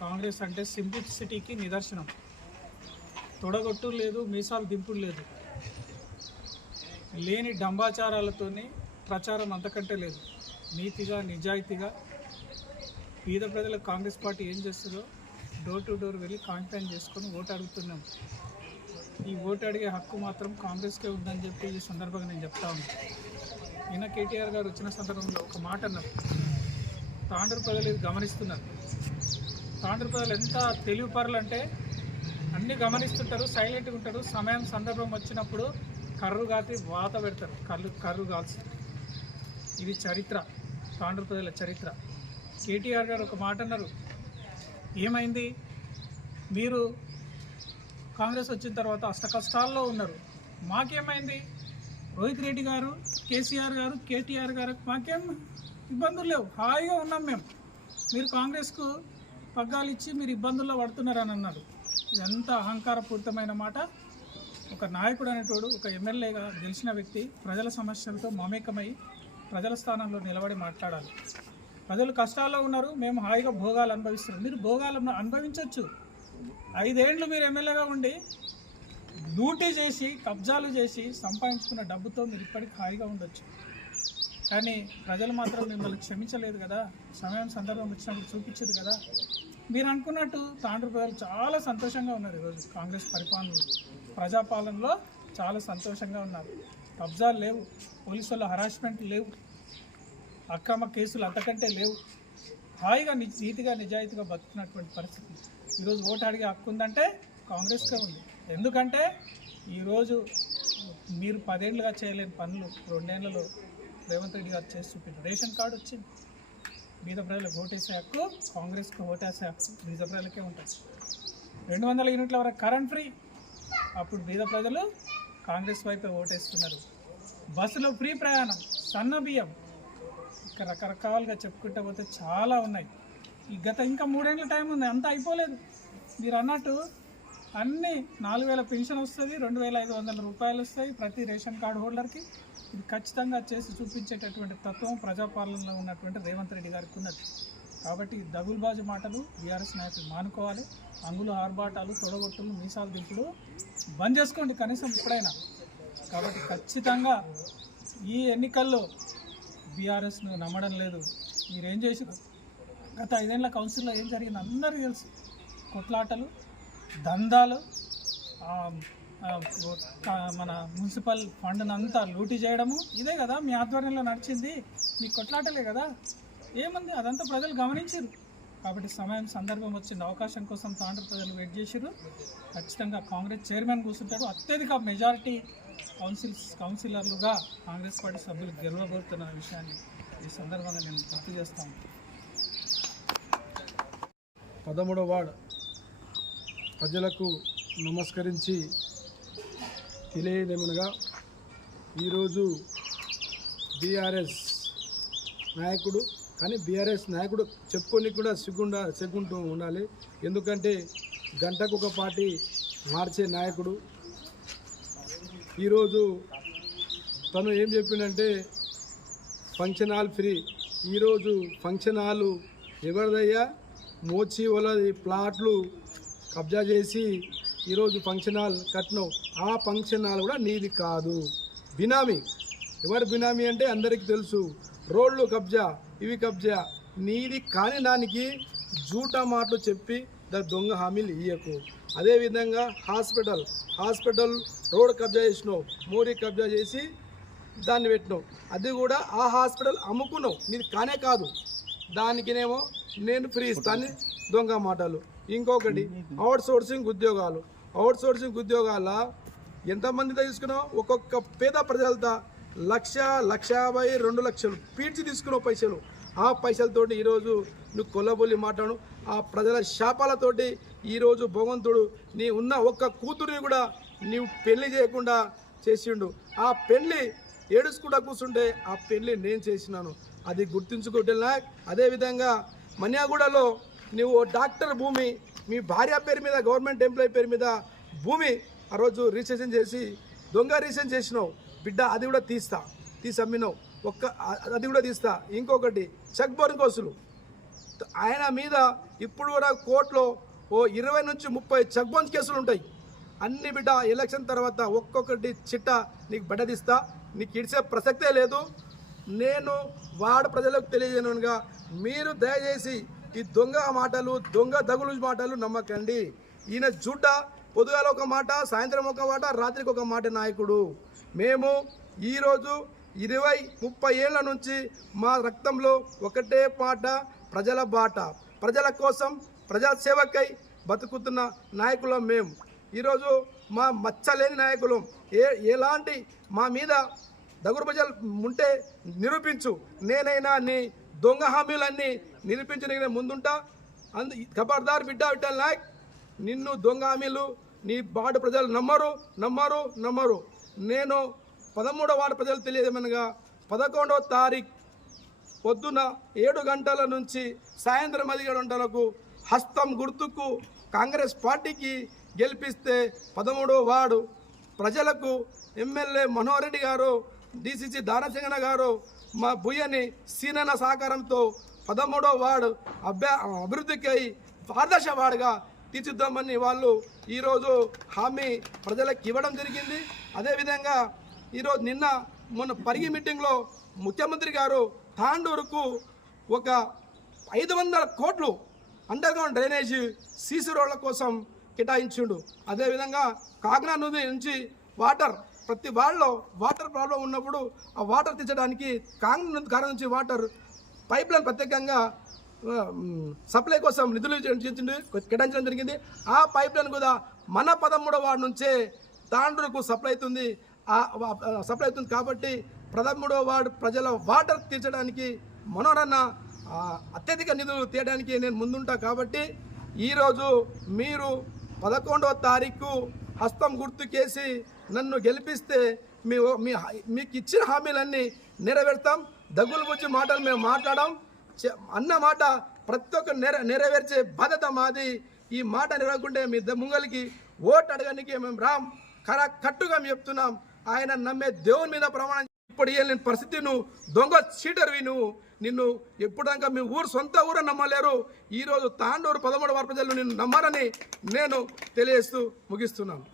కాంగ్రెస్ అంటే సింప్లిసిటీకి నిదర్శనం. తొడగొట్టు లేదు, మీసాలు దింపుడు లేదు, లేని డంబాచారాలతోనే ప్రచారం అంతకంటే లేదు. నీతిగా నిజాయితీగా పేద ప్రజలకు కాంగ్రెస్ పార్టీ ఏం చేస్తుందో డోర్ టు డోర్ వెళ్ళి కాంపెయిన్ చేసుకొని ఓటు అడుగుతున్నాం. ఈ ఓటు అడిగే హక్కు మాత్రం కాంగ్రెస్కే ఉందని చెప్పి ఈ సందర్భంగా నేను చెప్తా ఉన్నాను. నిన్న కేటీఆర్ గారు వచ్చిన సందర్భంలో ఒక మాట అన్నారు, తాండూరు ప్రజలు ఇది గమనిస్తున్నారు. తాండూరు ప్రజలు ఎంత తెలివిపరులు అంటే అన్నీ గమనిస్తుంటారు, సైలెంట్గా ఉంటారు. సమయం సందర్భం వచ్చినప్పుడు కర్రు కాతి వాత పెడతారు, కర్రు కాల్సి. ఇది చరిత్ర, తాండూరు ప్రజల చరిత్ర. కేటీఆర్ గారు ఒక మాట అన్నారు, ఏమైంది మీరు కాంగ్రెస్ వచ్చిన తర్వాత అష్ట కష్టాల్లో ఉన్నారు, మాకేమైంది? రోహిత్ రెడ్డి గారు, కేసీఆర్ గారు, కేటీఆర్ గారు మాకేం ఇబ్బందులు లేవు, హాయిగా ఉన్నాం మేము. మీరు కాంగ్రెస్కు పగ్గాలు ఇచ్చి మీరు ఇబ్బందుల్లో పడుతున్నారని అన్నారు. ఇదంతా అహంకారపూరితమైన మాట. ఒక నాయకుడు అనేటోడు, ఒక ఎమ్మెల్యేగా గెలిచిన వ్యక్తి ప్రజల సమస్యలతో మమేకమై ప్రజల స్థానంలో నిలబడి మాట్లాడాలి. ప్రజలు కష్టాల్లో ఉన్నారు, మేము హాయిగా భోగాలు అనుభవిస్తున్నాం. మీరు భోగాలు అనుభవించవచ్చు. 5 ఏళ్ళు మీరు ఎమ్మెల్యేగా ఉండి లూటీ చేసి కబ్జాలు చేసి సంపాదించుకున్న డబ్బుతో మీరు ఇప్పటికి హాయిగా ఉండొచ్చు. కానీ ప్రజలు మాత్రం మిమ్మల్ని క్షమించలేదు కదా, సమయం సందర్భం వచ్చినప్పుడు చూపించారు కదా. మీరు అనుకున్నట్టు తాండ్రు ప్రజలు చాలా సంతోషంగా ఉన్నారు. ఈరోజు కాంగ్రెస్ పరిపాలనలో, ప్రజాపాలనలో చాలా సంతోషంగా ఉన్నారు. కబ్జాలు లేవు, పోలీసుల హరాస్మెంట్ లేవు, అక్రమ కేసులు అంతకంటే లేవు. హాయిగా నీతిగా నిజాయితీగా బతుకున్నటువంటి పరిస్థితి. ఈరోజు ఓటు అడిగే హక్కు ఉందంటే కాంగ్రెస్కే ఉంది. ఎందుకంటే ఈరోజు మీరు 10 ఏళ్ళుగా చేయలేని పనులు 2 ఏళ్లలో రేవంత్ రెడ్డి గారు చేసి చూపించారు. రేషన్ కార్డు వచ్చింది, బీద ప్రజలకు ఓటేసే హక్కు, కాంగ్రెస్కి ఓటేసే హక్కు బీద ప్రజలకే ఉంటుంది. 200 యూనిట్ల వరకు కరెంట్ ఫ్రీ, అప్పుడు బీద ప్రజలు కాంగ్రెస్ వైపే ఓటేస్తున్నారు. బస్సులో ఫ్రీ ప్రయాణం, సన్న బియ్యం, ఇక రకరకాలుగా చెప్పుకుంటూ పోతే చాలా ఉన్నాయి. ఈ గత ఇంకా 3 ఏళ్ళ టైం ఉంది, అంతా అయిపోలేదు. మీరు అన్నట్టు అన్నీ 4,000 పెన్షన్ వస్తుంది, 2,500 రూపాయలు వస్తాయి ప్రతి రేషన్ కార్డు హోల్డర్కి. ఇది ఖచ్చితంగా చేసి చూపించేటటువంటి తత్వం ప్రజాపాలనలో ఉన్నటువంటి రేవంత్ రెడ్డి గారికి ఉన్నది. కాబట్టి దగులుబాజు మాటలు బీఆర్ఎస్ నాయకులు మానుకోవాలి. అంగులు ఆర్భాటాలు, తొడగొట్టులు, మీసాలు దింపులు బంద్ చేసుకోండి కనీసం ఇప్పుడైనా. కాబట్టి ఖచ్చితంగా ఈ ఎన్నికల్లో బీఆర్ఎస్ను నమ్మడం లేదు. మీరేం చేసారు? గత 5 ఏళ్ల కౌన్సిల్లో ఏం జరిగింది అందరికీ తెలుసు. కొట్లాటలు, దందాలు, మన మున్సిపల్ ఫండ్ని అంతా లూటీ చేయడము, ఇదే కదా మీ ఆధ్వర్యంలో నడిచింది. మీ కొట్లాటలే కదా, ఏముంది? అదంతా ప్రజలు గమనించారు. కాబట్టి సమయం సందర్భం వచ్చిన అవకాశం కోసం తాండ్రు ప్రజలు వెయిట్ చేశారు. ఖచ్చితంగా కాంగ్రెస్ చైర్మన్ కూర్చుంటారు. అత్యధిక మెజారిటీ కౌన్సిలర్లుగా కాంగ్రెస్ పార్టీ సభ్యులు గెలవబోతున్న విషయాన్ని ఈ సందర్భంగా నేను గుర్తు చేస్తాను. 13వ వార్డు ప్రజలకు నమస్కరించి తెలియదేమనగా, ఈరోజు బీఆర్ఎస్ నాయకుడు, కానీ బీఆర్ఎస్ నాయకుడు చెప్పుకొని కూడా సిగ్గుంటూ ఉండాలి. ఎందుకంటే గంటకు ఒక పార్టీ మార్చే నాయకుడు. ఈరోజు తను ఏం చెప్పిందంటే ఫంక్షన్ హాల్ ఫ్రీ. ఈరోజు ఫంక్షన్ హాలు ఎవరిదయ్యా? మోచి వాళ్ళ ప్లాట్లు కబ్జా చేసి ఈరోజు ఫంక్షన్ హాల్ కట్టినావు. ఆ ఫంక్షన్ హాల్ కూడా నీది కాదు, బినామీ. ఎవరు బినామీ అంటే అందరికీ తెలుసు. రోడ్లు కబ్జా, ఇవి కబ్జా, నీది కాని దానికి జూటా మాటలు చెప్పి దొంగ హామీలు ఇయ్యకు. అదేవిధంగా హాస్పిటల్ రోడ్ కబ్జా చేసినావు, మోరీ కబ్జా చేసి దాన్ని పెట్టినావు. అది కూడా ఆ హాస్పిటల్ అమ్ముకున్నావు, నీది కానే కాదు. దానికినేమో నేను ఫ్రీ ఇస్తాను, దొంగ మాటలు. ఇంకొకటి అవుట్సోర్సింగ్ ఉద్యోగాల ఎంతమందితో తీసుకున్నావు? ఒక్కొక్క పేద ప్రజలతో 1,50,000, 2 లక్షలు పీడ్చి తీసుకున్నావు పైసలు. ఆ పైసలతోటి ఈరోజు నువ్వు కొల్లబొల్లి మాట్లాడు. ఆ ప్రజల శాపాలతోటి ఈరోజు భగవంతుడు నీ ఉన్న ఒక్క కూతురిని కూడా నీవు పెళ్లి చేయకుండా చేసిండు. ఆ పెళ్లి ఏడుచుకుంటా కూర్చుంటే ఆ పెళ్లి నేను చేసినాను, అది గుర్తుంచుకుంటున్నా. అదేవిధంగా మన్యాగూడలో నువ్వు డాక్టర్ భూమి మీ భార్య పేరు మీద, గవర్నమెంట్ ఎంప్లాయీ పేరు మీద భూమి ఆ రోజు రిజిస్ట్రేషన్ చేసి దొంగ రిజిస్ట్రేషన్ చేసినావు బిడ్డ. అది కూడా తీసి అమ్మినావు, అది కూడా తీస్తా. ఇంకొకటి చెక్ బోర్న్ కోసులు ఆయన మీద ఇప్పుడు కూడా కోర్టులో ఓ 20 నుంచి 30 చెక్ బౌన్స్ కేసులు ఉంటాయి. అన్ని బిడ్డ ఎలక్షన్ తర్వాత ఒక్కొక్కటి చిట్ట నీకు బెడదిస్తా, నీకు ఇడిసే ప్రసక్తే లేదు. నేను వార్డు ప్రజలకు తెలియజేయనుగా మీరు దయచేసి ఈ దొంగ మాటలు, దొంగ దగులు మాటలు నమ్మకండి. ఈయన జుడ్డ పొద్దుగాల ఒక మాట, సాయంత్రం ఒక మాట, రాత్రికి ఒక మాట నాయకుడు. మేము ఈరోజు 20-30 ఏళ్ల నుంచి మా రక్తంలో ఒకటే పాట, ప్రజల బాట, ప్రజల కోసం, ప్రజా సేవకై బతుకుతున్న నాయకులం మేము. ఈరోజు మా మచ్చలేని నాయకులం. ఎలాంటి మా మీద దగురు ప్రజలు ఉంటే నిరూపించు, నేనైనా నీ దొంగ హామీలన్నీ నిరూపించడానికి ముందుంటా. ఖబర్దార్ బిడ్డ విఠల్ నాయక్, నిన్ను దొంగ హామీలు నీ వార్డు ప్రజలు నమ్మరు. నేను 13వ వార్డు ప్రజలు తెలియజేయమనగా 11వ తారీఖు పొద్దున 7 గంటల నుంచి సాయంత్రం 7 గంటలకు హస్తం గుర్తుకు కాంగ్రెస్ పార్టీకి గెలిపిస్తే 13వ వార్డు ప్రజలకు ఎమ్మెల్యే మనోహర్ రెడ్డి గారు, డిసిసి దానసింగన గారు, మా బుయ్యని సీనన్న సహకారంతో 13వ వార్డు అభివృద్ధికి ఆదర్శ వార్డుగా తీర్చిద్దామని వాళ్ళు ఈరోజు హామీ ప్రజలకు ఇవ్వడం జరిగింది. అదేవిధంగా ఈరోజు మొన్న పరిగి మీటింగ్లో ముఖ్యమంత్రి గారు తాండూరుకు ఒక 500 కోట్లు అండర్గ్రౌండ్ డ్రైనేజీ సీసీ రోడ్ల కోసం కేటాయించిండు. అదేవిధంగా కాకినాడ నది నుంచి వాటర్, ప్రతి వాళ్ళలో వాటర్ ప్రాబ్లం ఉన్నప్పుడు ఆ వాటర్ తెచ్చడానికి కాకినాడ నుంచి వాటర్ పైప్ లైన్ ప్రత్యేకంగా సప్లై కోసం నిధులు కేటాయించడం జరిగింది. ఆ పైప్ లైన్ కూడా మన 13వ వార్డు నుంచే తాండూరుకు సప్లై అవుతుంది కాబట్టి 13వ వార్డు ప్రజల వాటర్ తీర్చడానికి మనోరన్న అత్యధిక నిధులు తీయడానికి నేను ముందుంటా. కాబట్టి ఈరోజు మీరు 11వ తారీఖు హస్తం గుర్తుకేసి నన్ను గెలిపిస్తే మీకు ఇచ్చిన హామీలన్నీ నెరవేర్తాం. దగ్గులు వచ్చి మాటలు మేము మాట్లాడాం అన్న మాట ప్రతి ఒక్క నెరవేర్చే బాధ్యత మాది. ఈ మాట నెరవేరకుంటే మీ ముంగలికి ఓటు అడగడానికి మేము రాం. కట్టుగా మేము చెప్తున్నాం. ఆయన నమ్మే దేవుని మీద ప్రమాణం. ఇప్పుడు నేను పరిస్థితి, నువ్వు దొంగ చీటర్వి, నిన్ను ఎప్పుడాక మీ సొంత ఊరు నమ్మలేరు. ఈరోజు తాండూరు 13వ వార్డు ప్రజలు నిన్ను నమ్మారని నేను తెలియజేస్తూ ముగిస్తున్నాను.